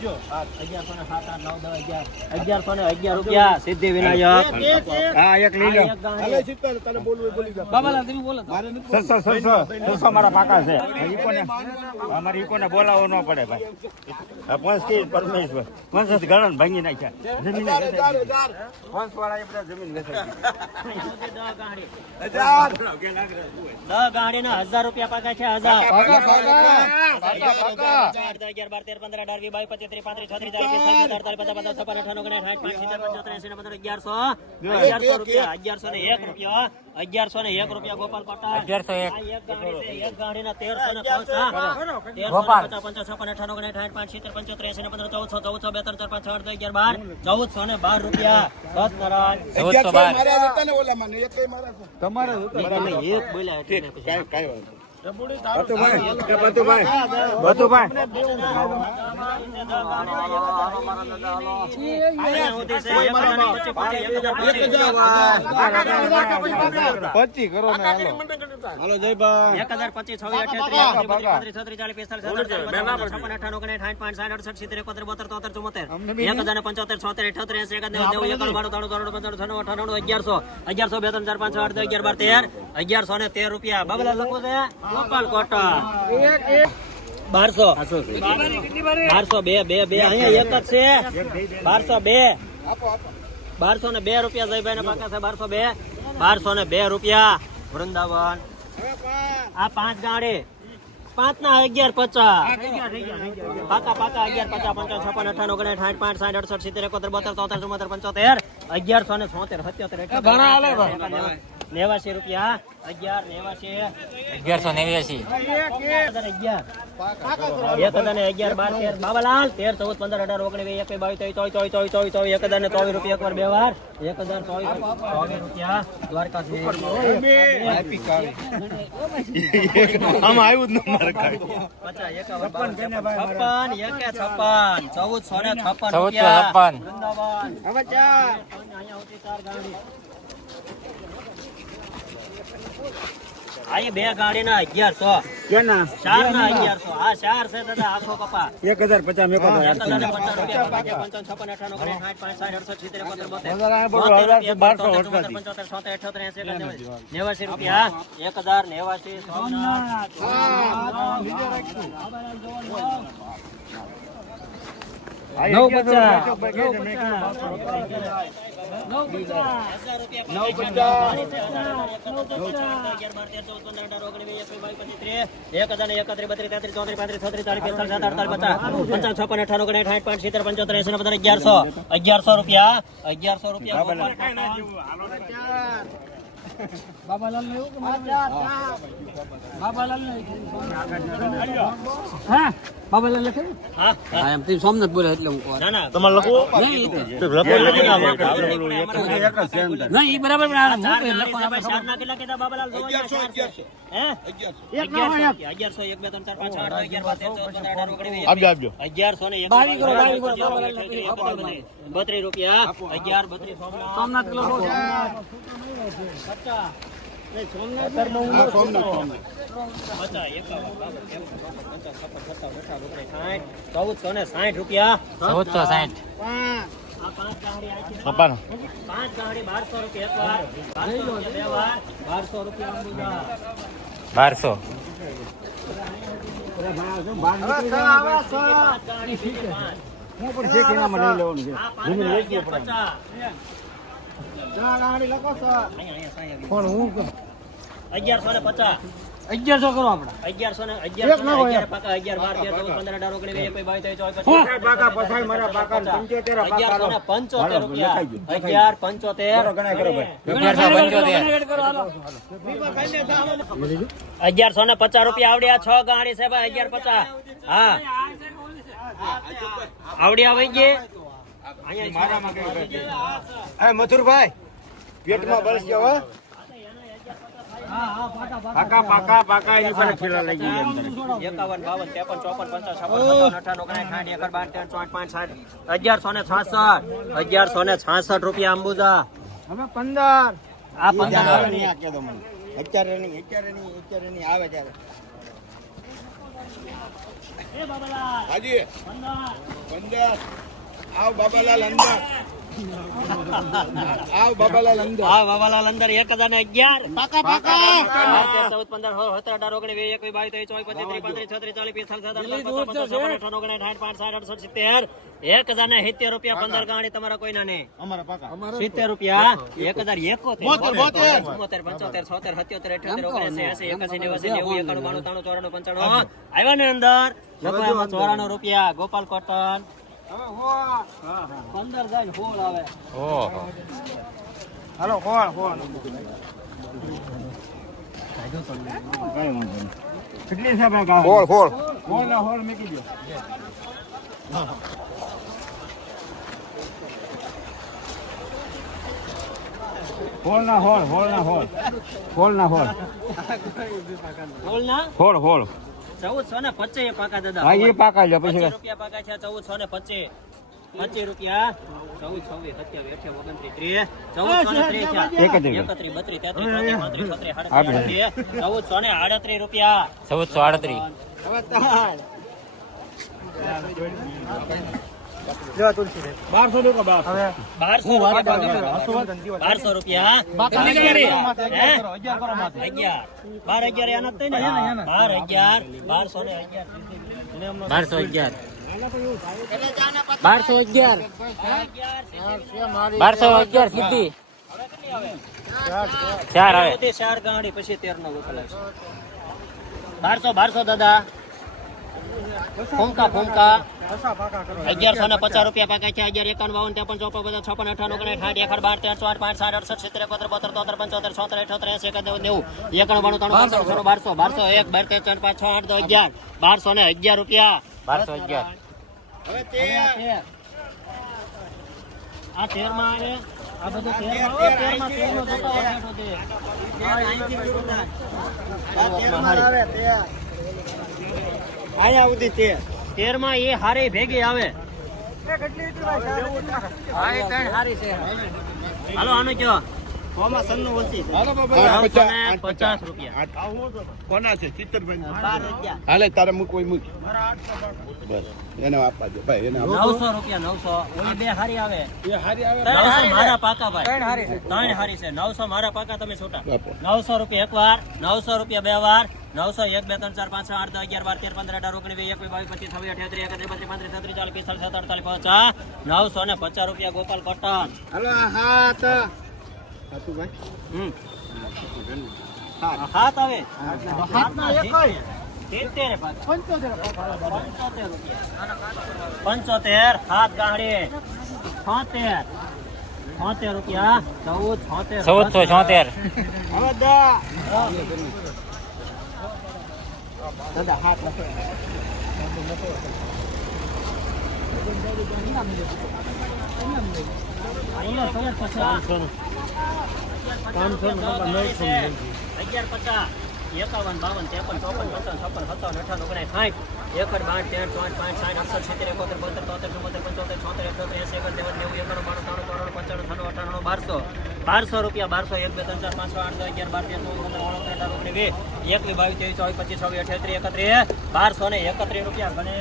1111 રૂપિયા સિદ્ધિ વિનાયક. હા એક લઈ લો. બાબાલાલ તમે બોલો. 600 મારા પાકા છે. અમારે ઈકોને બોલાવો ન પડે ભાઈ. પંચ કે પરમેશ્વર પંચ ગણન ભાંગી નાખ્યા. જમીન પંચ વાળા બધા જમીન વેચાઈ. 10 ગાડી ના 1000 રૂપિયા પાકા છે. 1000 1101 રૂપિયા ગોપાલ કોટા. 1101 ગાડી ના 1350 ગોપાલ 55 56 58 59 60 75 80 15 14 14 12 1412 રૂપિયા. સતનારાયણ 1112 તમારે એક બોલ્યા એટલે કાઈ રૂપિયા. બાબલા લખો છે ગોપાલ કોટા 1200 1202 અહીંયા એક જ છે. 1202 1202 રૂપિયા જયભાઈ ના પાકા છે. 1202 રૂપિયા વૃંદાવન. આ 5 ગાડી 5 ના 1150 પાકા 1150 55 56 58 59 60 61 62 73 74 75 1177 89 રૂપિયા. 1189 બાબાલાલ 13 14 15 18 19 20 21 22 23 24 રૂપિયા એકવાર બે વાર 1024 રૂપિયા દ્વારકા આમાં આવ્યું જ ન મારે કાઈ. 1456 રૂપિયા હવે ચાર ગાડી બે ગાડી ના 1100 કેના 4 ના 1100. આ 4 છે દાદા આખો કપા 1050 રૂપિયા 1100 રૂપિયા. બાબાલાલ ને એવું બાબાલાલ ને હા બાબાલાલ લખે હા એમ તે સોમનાથ બોલે એટલે હું ના ના તમારે લખવું નહીં ના એ બરાબર પણ કેટલા કીધા બાબાલાલ? 1100 આપજો 32 રૂપિયા. 32 સોમનાથ કિલો ₹1460 રૂપિયા. 1460 5 ગાડી 1200 રૂપિયા એકવાર. 1200 રૂપિયા 1200 1150 1100 કરો આપણે 1100 પાકા 11 12 13 14 15 રૂપિયા 1150 રૂપિયા આવડ્યા 6 ગાડી છે ભાઈ 1150. હા આવડ્યા વઈ ગઈ. મથુરભાઈ પેટમાં બળસ ગયો હો. પાકા એની પર ખીલા લઈ ગઈ અંદર. 51 52 53 1166 રૂપિયા અંબુજા. હવે 15 આ 15 અત્યારે નહીં આવે ત્યારે. એ બાબાલા હાજી 15 આવ બાબાલાલ અંદર આવ બાબાલાલ અંદર હા બાબાલાલ અંદર 1011 પાકા પાકા 14 15 16 17 18 19 20 21 22 23 24 1070 રૂપિયા 15 તમારા કોઈના નહીં. અમારા પાકા 70 રૂપિયા 1071 75 76 77 78 79 આવ્યા ને અંદર લખો એમાં 94 રૂપિયા ગોપાલ કોટન 15 જાય ને 16 આવે. ઓહો હાલો હોળ કેટલી છે ભાઈ ગાવ હોળ હોળ હોળ ના હોળ મૂકી દો હોળ ના હોળ હોળ ના હોળ 1425 પાકા દાદા. હા એ પાકા લ્યો 25 પછી રૂપિયા પાકા છે 1425 25 રૂપિયા 14 26 27 28 29 30 31 32 33 34 35 36 37 38 રૂપિયા 1438 1200 લોકો બાપ 1200 રૂપિયા 1211 સીધી 4 આવે 4 ગાડી પછી 13 નો વકલાશ 1200 દાદા ફૂમકા 1150 રૂપિયા પાકા છે 11 51 52 53 54 55 58 59 60 61 12 13 14 15 17 75 76 77 78 81 1200 રૂપિયા 1211 હવે 13 આ 13 માં આવે આ બધું 13 માં 13 નો જોતો બેઠો છે 13 માં એ હારી ભેગી આવે હાલો આનું કયો 50 રૂપિયા કોના છે ચિત્તરભાઈ 12 હાલે તારે મૂક કોઈ મૂક બસ એને આપવા દે ભાઈ એને 900 રૂપિયા 900 ઓલી બે હારી આવે એ હારી આવે 900 મારા પાકા ભાઈ ત્રણ હારી છે 900 મારા પાકા તમે છોટા 900 રૂપિયા એક વાર 900 રૂપિયા બે વાર 900 1 2 3 4 5 6 8 10 11 12 13 15 18 19 20 21 22 25 26 27 28 39 40 41 42 43 44 45 50 950 રૂપિયા ગોપાલ કોટન હાતું ભાઈ હાથ આવે હાથના એક 75 હાથ ગાડી 76 રૂપિયા 1476 હવે દા બારસો રૂપિયા 12 1 2 3 4 5 6 8 10 11 12 13 14 15 16 17 18 19 20 21 22 23 24 25 26 28 31 1231 રૂપિયા ગણે